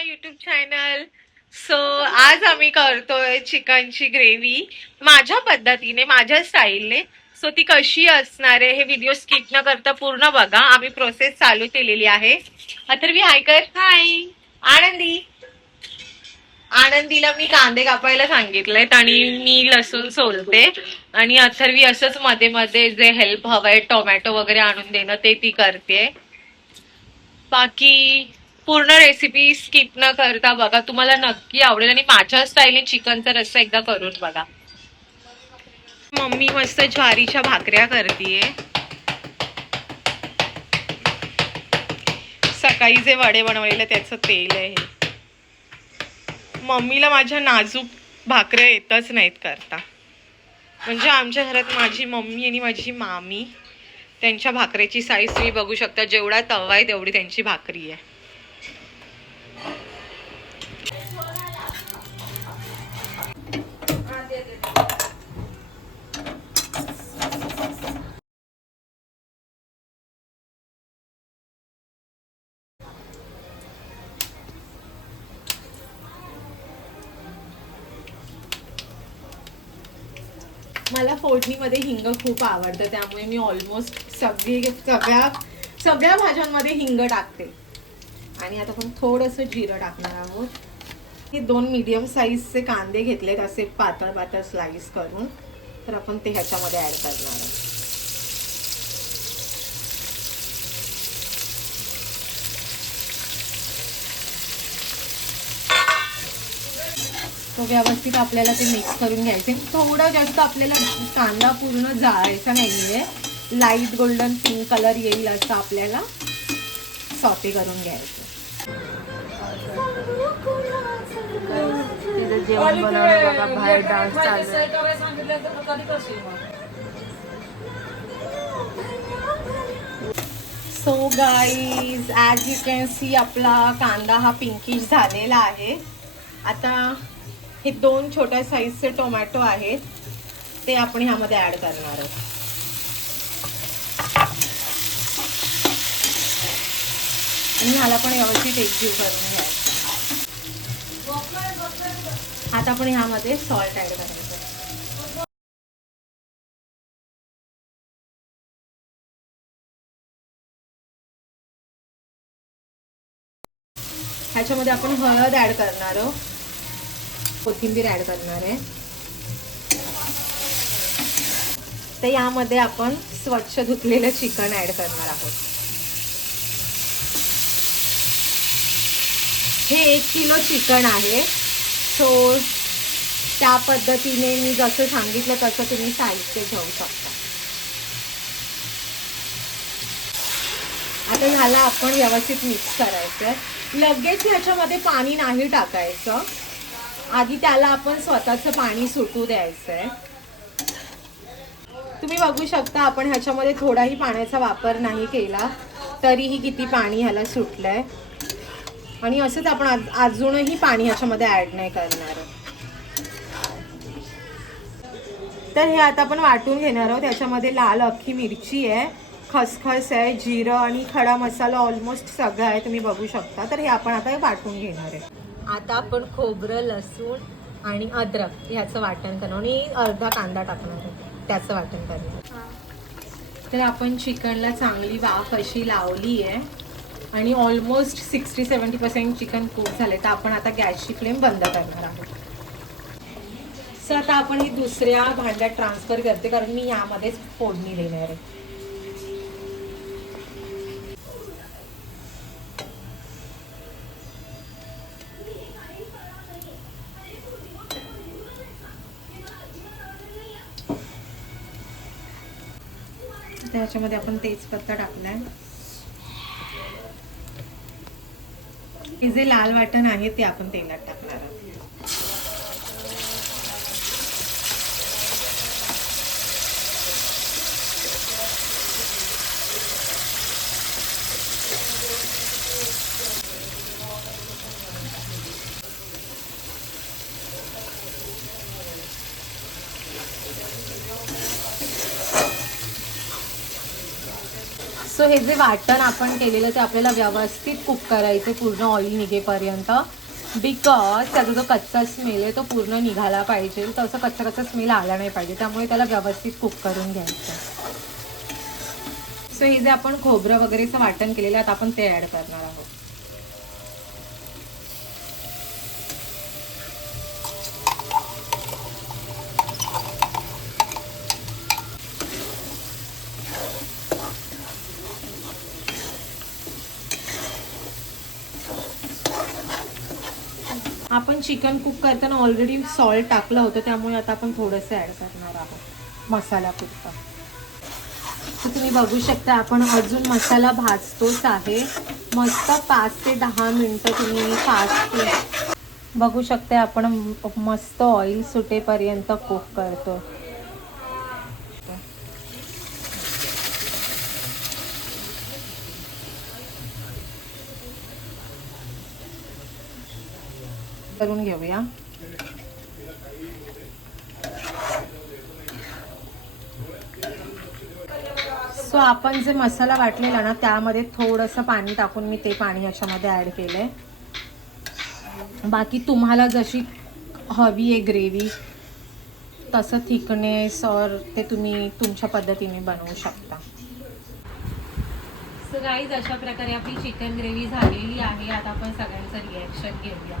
माय YouTube channel. So आज आम्ही करतोय चिकनची ग्रेव्ही माझ्या पद्धतीने, माझ्या स्टाईलने. सो ती कशी असणार आहे हे व्हिडिओ स्किप न करता पूर्ण बघा. आम्ही प्रोसेस चालू केलेली आहे. अथर्वी हाय कर. हाय. आनंदी. आनंदीला मी कांदे कापायला सांगितलेत आणि मी लसूण सोलते आणि अथर्वी असंच मध्ये मध्ये जे हेल्प हवंय टोमॅटो वगैरे आणून देणं ते ती करते. बाकी पूर्ण रेसिपी स्किप न करता बघा, तुम्हाला नक्की आवडेल आणि माझ्या स्टाईलने चिकनचा रस्सा एकदा करून बघा. मम्मी मस्त ज्वारीच्या भाकऱ्या करतीये. सकाळी जे वडे बनवलेले त्याचं तेल आहे हे. मम्मीला माझ्या नाजूक भाकऱ्या येतच नाहीत करता. म्हणजे आमच्या घरात माझी मम्मी आणि माझी मामी, त्यांच्या भाकरीची साईज तुम्ही बघू शकता. जेवढा तवा आहे तेवढी त्यांची भाकरी आहे. मला फोडणीमध्ये हिंग खूप आवडतं, त्यामुळे मी ऑलमोस्ट सगळ्या भाज्यांमध्ये हिंग टाकते. आणि आता आपण थोडंसं जिरं टाकणार आहोत. हे 2 मीडियम साईजचे कांदे घेतलेत असे पातळ पातळ स्लाइस करून, तर आपण ते ह्याच्यामध्ये ऍड करणार आहोत. तो व्यवस्थित आपल्याला ते मिक्स करून घ्यायचे. थोडं जास्त आपल्याला कांदा पूर्ण जाळायचा नाहीये, लाईट गोल्डन पिंक कलर येईल असं आपल्याला सॉटे करून घ्यायचं. जेवण बनवलं बघा, बाहेर डान्स चालू. So guys, as you can see आपला कांदा हा पिंकिश झालेला आहे. आता हे 2 छोट्या साईजचे टोमॅटो आहेत, ते आपण ह्यामध्ये ऍड करणार आहोत. आणि ह्याला पण व्यवस्थित एकजीव करून घ्यायचं. आता आपण ह्यामध्ये सॉल्ट ऍड करायचं. ह्याच्यामध्ये आपण हळद ऍड करणार आहोत, कोथिंबीर ऍड करणार आहे. तर यामध्ये आपण स्वच्छ धुतलेलं चिकन ऍड करणार आहोत. हे 1 किलो चिकन आहे. सो त्या पद्धतीने मी जसं सांगितलं तसं तुम्ही साहित्य घेऊ शकता. आता ह्याला आपण व्यवस्थित मिक्स करायचं. लगेच ह्याच्यामध्ये पाणी नाही टाकायचं, आधी त्याला आपण स्वतःचं पाणी सुटू द्यायचंय. तुम्ही बघू शकता आपण ह्याच्यामध्ये थोडाही पाण्याचा वापर नाही केला तरीही किती पाणी ह्याला सुटलंय. आणि असंच आपण अजूनही पाणी ह्याच्यामध्ये ऍड नाही करणार. तर हे आता आपण वाटून घेणार आहोत. त्याच्यामध्ये लाल अख्खी मिरची आहे, खसखस आहे, जिरं आणि खडा मसाला ऑलमोस्ट सगळं आहे, तुम्ही बघू शकता. तर हे आपण आता वाटून घेणार आहे. आता आपण खोबरं, लसूण आणि अद्रक ह्याचं वाटण करणार आणि अर्धा कांदा टाकणार आहे, त्याचं वाटण करणार. तर आपण चिकनला चांगली वाफ अशी लावली आहे आणि ऑलमोस्ट 60-70% चिकन कुक झाले. तर आपण आता गॅसची फ्लेम बंद करणार आहोत. सर आता आपण ही दुसऱ्या भांड्यात ट्रान्सफर करते, कारण मी यामध्येच फोडणी देणार आहे. त्याच्यामध्ये आपण तेजपत्ता टाकलाय. हे जे लाल वाटण आहे ते आपण तेलात टाकणार आहोत. सो हे जे वाटण आपण केलेलं ते आपल्याला व्यवस्थित कुक करायचं पूर्ण ऑइल निघेपर्यंत, बिकॉज त्याचा जो कच्चा स्मेल आहे तो पूर्ण निघाला पाहिजे. तसं कच्चा स्मेल आला नाही पाहिजे, त्यामुळे त्याला व्यवस्थित कुक करून घ्यायचं. सो हे जे आपण खोबरं वगैरेचं वाटण केलेलं आहे आता आपण ते ॲड करणार आहोत. आपण चिकन कुक करताना ऑलरेडी सॉल्ट टाकलं होतं, त्यामुळे आता आपण थोडंसं ॲड करणार आहोत मसाल्यापुरतं. तर तुम्ही बघू शकता आपण अजून मसाला भाजतोच आहे. मस्त 5 ते 10 मिनटं तुम्ही फास्ट बघू शकता. आपण मस्त ऑइल सुटेपर्यंत कुक करतो. करून घेऊया. सो आपण जे मसाला वाटलेला ना त्यामध्ये थोडंसं पाणी टाकून मी ते पाणी याच्यामध्ये ॲड केलं आहे. बाकी तुम्हाला जशी हवी आहे ग्रेव्ही तसं थिकनेस और ते तुम्ही तुमच्या पद्धतीने बनवू शकता. सो गाईज अशा प्रकारे आपली चिकन ग्रेव्ही झालेली आहे. आता आपण सगळ्यांचं रिॲक्शन घेऊया.